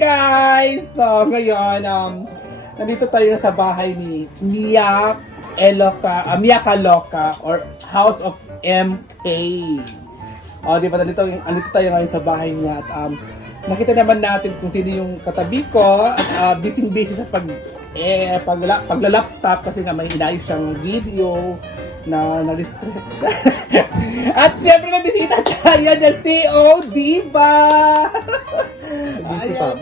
guys! So, ngayon, nandito tayo sa bahay ni Mia Kaloka or House of MK. O, di ba, nandito tayo ngayon sa bahay niya at nakita naman natin kung sino yung katabi ko at busy sa paglalaptop kasi nga may inayos siyang video na na-restrict. At syempre nabisita tayo na si O Diva. Busy pa.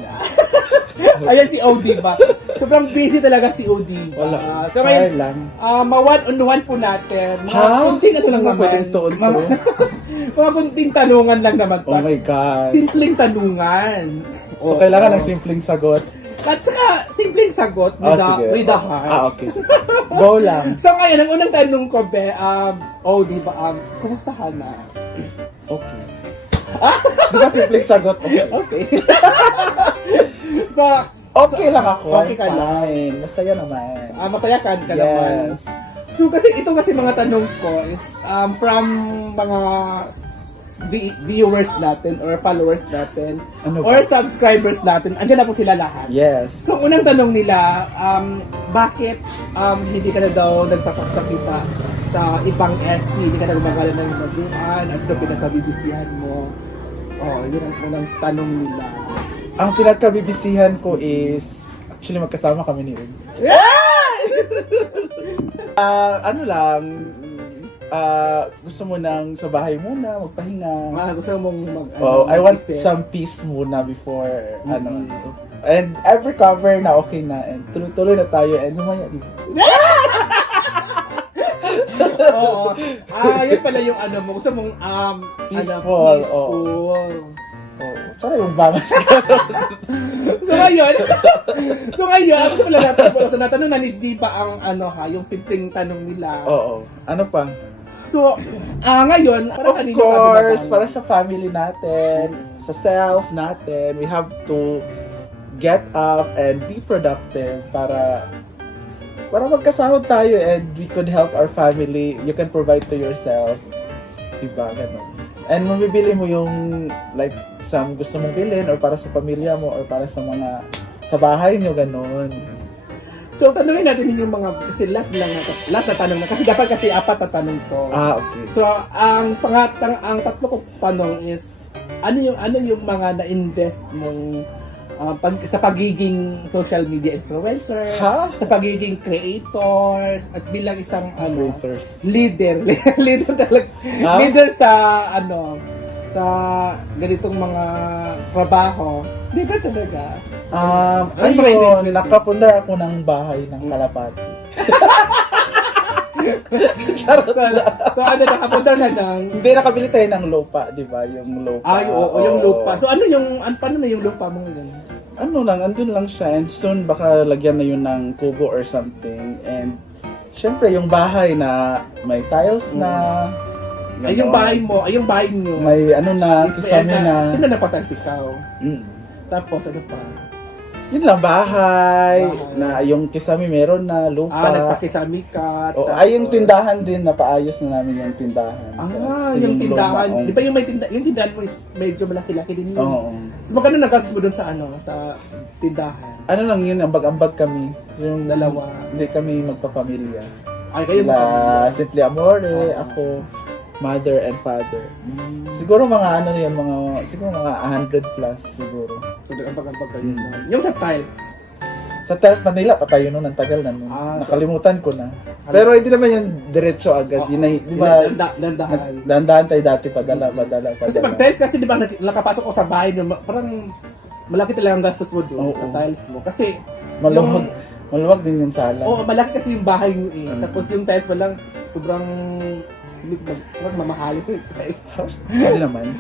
Ayan si O Diva. Sobrang busy talaga si O Diva. Wala. So ngayon, lang. one-on-one po natin. Mga Ha? kunting ano lang Hindi naman. pwedeng tuon to. Mga kunting tanungan lang naman. Oh my God. Simpleng tanungan. So, kailangan ng simpleng sagot. At saka, simpleng sagot Sige. with the heart. Okay. Go lang. So ngayon, ang unang tanong ko, Be, Diva, kumusta ka na? Okay. Di ba simpleng sagot? Okay. Okay. So, Okay lang ako. Okay ka lang. Fine. Masaya naman. masaya ka naman. Yes. So kasi ito kasi mga tanong ko is from mga viewers natin or followers natin Ano ba? or subscribers natin. Andiyan na po sila lahat. Yes. So unang tanong nila, bakit hindi ka na daw nagpapakita sa ibang ST, hindi ka na gumagala ng maguan, ano pinagkabibisihan mo? Oh, yun ang unang tanong nila. Ang pinagkabibisihan ko is, actually magkasama kami ni Un. Ano lang, gusto mo nang sa bahay muna, magpahinga. Gusto mong I want mag-isip? some peace muna before, and I've recovered na, okay na, and tuloy-tuloy na tayo, and humaya, di ba? Oo. Yun pala yung ano mo. Gusto mong Peaceful, peaceful. Tsara yung bangas ko. So ngayon, gusto mo lang natin sa natanong na ni Diva ang yung simpleng tanong nila. Oo. Ano pa? So, ngayon, para Of kanino course, ka para sa family natin, sa self natin, we have to get up and be productive para magkasahod tayo and we could help our family. You can provide to yourself. Diba? Ganun. And mabibili mo yung like some gusto mong bilhin or para sa pamilya mo or para sa bahay niyo, ganun. So, tanungin natin yung mga, kasi last na tanong na, kasi dapat kasi apat na tanong to. Okay. So, ang tatlo kong tanong is, ano yung mga na-invest mong sa pagiging social media influencer, sa pagiging creators, at bilang isang Creators. leader talaga, leader sa ganitong mga trabaho, leader talaga. Ayun, nakapundar ako ng bahay ng Kalapati. Charot na. So nakapunta na ng Hindi, nakabili tayo ng lupa, di ba? Yung lupa. yung lupa. So paano na yung lupa mo ngayon? Ano lang, andun lang siya. And soon, baka lagyan na yun ng kubo or something. And, syempre, yung bahay na may tiles na. Yung bahay mo, yung bahay niyo. May kisame na. Sino napatas ikaw? Mm. Tapos ano pa? Yun lang, bahay. Na yung kisame meron na, lupa. Nagpakisami ka. Yung tindahan din, napaayos na namin yung tindahan. So, yung tindahan. luma, Di ba yung yung tindahan mo is medyo malaki-laki din yun? Oo. So magkano nagastos mo dun sa sa tindahan? Ano lang yun, ambag-ambag kami. So, yung Dalawa. Hindi kami magpapamilya. Ay, kayo Simple Amore, ako, mother and father. Siguro mga siguro mga 100 plus siguro. So nagpag-ambag kayo. Yung sa tiles. Sa Teles Manila, patayo nun, ang tagal na nun. Nakalimutan ko na. Pero hindi naman yung diretso agad. Yun ay, di ba, dandahan tayo dati, padala. Kasi pag tiles kasi di ba nakapasok ko sa bahay nyo, parang malaki talaga ang gastos mo doon sa tiles mo. Kasi maluwag din yung sala. Oo, malaki kasi yung bahay nyo eh. Tapos yung tiles walang sobrang mamahali yung tiles. Hindi naman.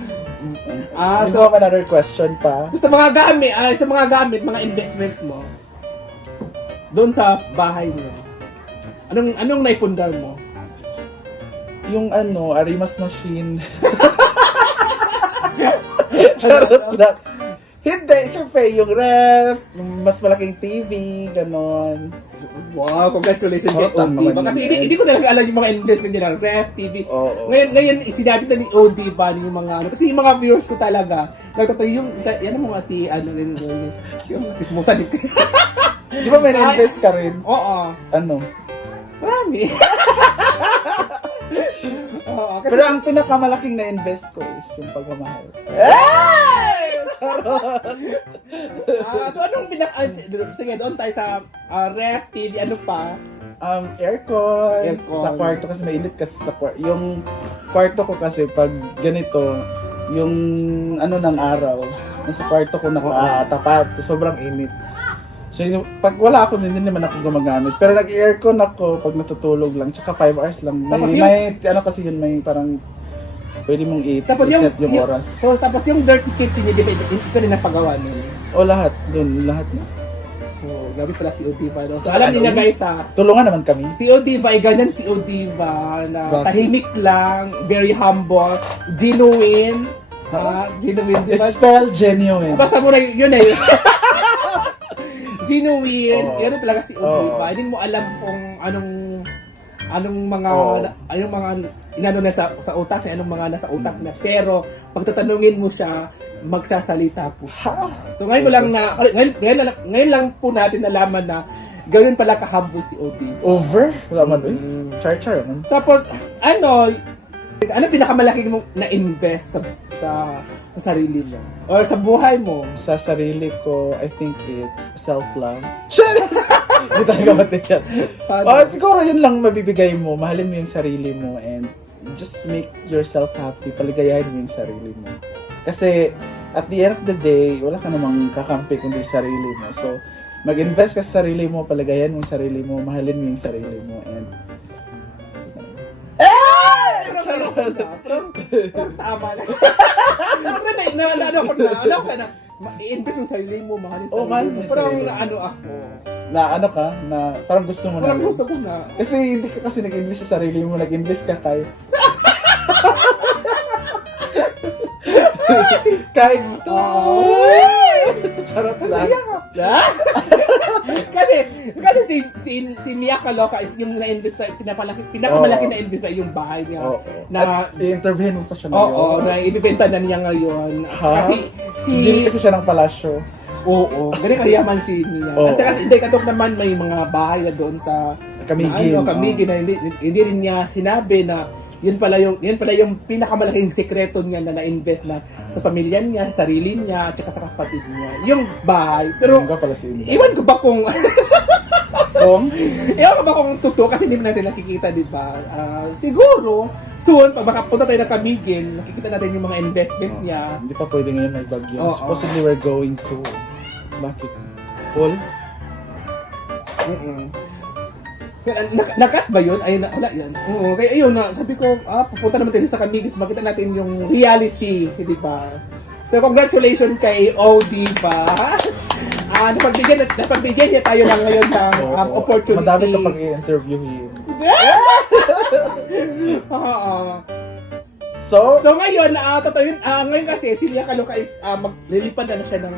So another question pa. So sa mga gamit, mga investment mo doon sa bahay mo. Anong naipundar mo? Yung Arimas machine. Charot lang. Hindi, syempre, yung ref, yung mas malaking TV, ganon. Wow, congratulations kay Tama OD. naman Kasi yun. hindi ko talaga alam yung mga investment nila, ref, TV. Oo. Ngayon sinabi to ni OD ba yung mga ano, kasi yung mga viewers ko talaga, nagtatayo yung, yan ang mga si, ano, yung tismosa dito. Di ba may na-invest ka rin? Oo. Ano? Marami. Oo, kasi, Pero ang pinakamalaking na-invest ko is yung pagmamahal. Hey! so anong sige, doon tayo sa ref, TV, ano pa? Aircon. Aircon. Sa kwarto kasi mainit kasi sa kwarto. Yung kwarto ko kasi pag ganito, yung ano ng araw, nasa kwarto ko nakatapat. So, sobrang init. So, pag wala ako, hindi naman ako gumagamit. Pero nag-aircon ako pag natutulog lang. Tsaka 5 hours lang. Tapos May ano kasi yun, may parang pwede mong Tapos i-set yung oras. So, tapos yung dirty kitchen niya, di ba, hindi ko rin napagawa nun. O lahat, dun, lahat na. So, gabi pala si Odiva. No? So, alam niyo na guys, Tulungan naman kami. si Odiva ay ganyan si Odiva na Bakit? tahimik lang, very humble, genuine. Genuine, di ba? Spell genuine. Basta mo na yun eh. Genuine. Oo. Yan talaga si Odiva. Oo. Hindi mo alam kung anong mga Oo. anong mga inano na sa utak niya, anong mga nasa utak niya. Pero pag tatanungin mo siya, magsasalita po. So ngayon ko lang ngayon lang po natin nalaman na ganoon pala ka-humble si Odiva. Over? Wala man, char-char. Ano? Tapos ano pinakamalaking mong na-invest sa sarili mo or sa buhay mo? Sa sarili ko, I think it's self-love. Charis! Hindi talaga material. Siguro yun lang mabibigay mo. Mahalin mo yung sarili mo and just make yourself happy. Paligayahin mo yung sarili mo. Kasi at the end of the day, wala ka namang kakampi kundi sarili mo. So, mag-invest ka sa sarili mo, paligayahin mo yung sarili mo, mahalin mo yung sarili mo, and Pero tama lang. Pero ano ka na, i-invest mo sa sarili mo, mahalin sa sarili mo. Pero ano ako, na ano ka, na parang gusto mo na. parang gusto ko na. Kasi hindi ka kasi nag-invest sa sarili mo, nag-invest ka kay kahit charot lang. kasi si Mia Kaloka is yung na-invest pinakamalaki Oo. na-invest na yung bahay niya. Oo. Na At i-interview mo pa siya oo, ngayon. na ibibenta na niya ngayon. Ha? Kasi Bili kasi siya ng palasyo. oo, ganun kayaman si Mia. Oo. At saka hindi katok naman may mga bahay na doon sa Kamigin. Kamigin na hindi rin niya sinabi na yun pala yung pinakamalaking sekreto niya na na-invest na sa pamilya niya, sa sarili niya, at saka sa kapatid niya. Yung bahay. Pero Yung pala si Inda. iwan ko ba kung Kung? iwan ko ba kung totoo kasi hindi mo natin nakikita, di ba? Siguro soon pag makapunta tayo ng Kamigin, nakikita natin yung mga investment niya. Hindi pa pwede ngayon may bagyo. Oo. Supposedly we're going to. Bakit? Full? Nakat ba yun? Ayun na, wala yan. Oo, kaya ayun na, sabi ko, pupunta naman tayo sa Kamigin, so makita natin yung reality, di ba? So, congratulations kay Odiva. Napagbigyan niya tayo lang ngayon ng opportunity. Madami kapag i-interviewin. Oo. So, ngayon, totoo yun, ngayon kasi, si Mia Kaloka is, maglilipad na siya ng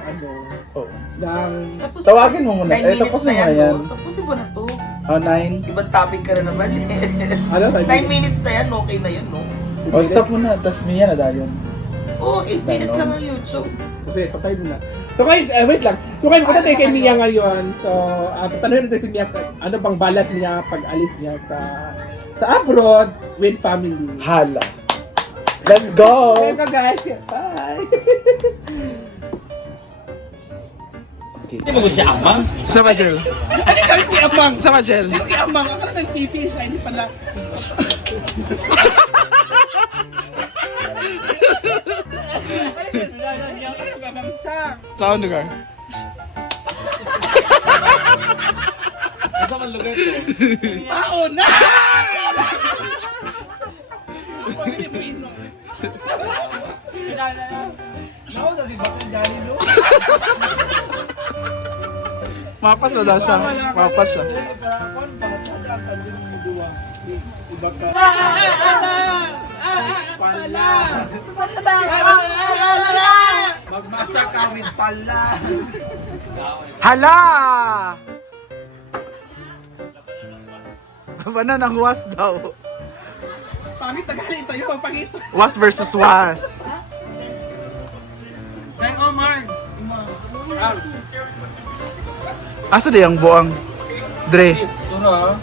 ng... Tapos, tawagin mo muna. 9 minutes Tapos na na yan, yan. no? Tapusin mo na to. 9. Ibang topic ka na naman eh. Ano? 9 minutes na yan, okay na yan, no? Stop mo na. Tapos Mia na dayon. Oo, 8 minutes lang ang YouTube. Kasi patay mo na. So ngayon, wait lang. So ngayon, punta tayo kay Mia ngayon. So, tatanungin natin si Mia, ano bang balat niya pag alis niya sa abroad with family. Hala. Let's go! Okay ka guys. Bye! Okay. Hindi mo siya amang? Sa Majel. Ano sabi ko amang? Sa Majel. Yung amang, akala ng TV siya, hindi pala. Ano amang siya? Saan lugar? Sa man lugar to? Tao na! Hindi mo inom. Ako kasi bakit dali no? Mapas na daw siya. Mapas siya. Pala. Magmasa ka with pala. Hala! Bana ng was daw. Pangit na galing tayo, pangit. Was versus was. Like, oh, Margs. Asa di ang buang? Dre. Ito na.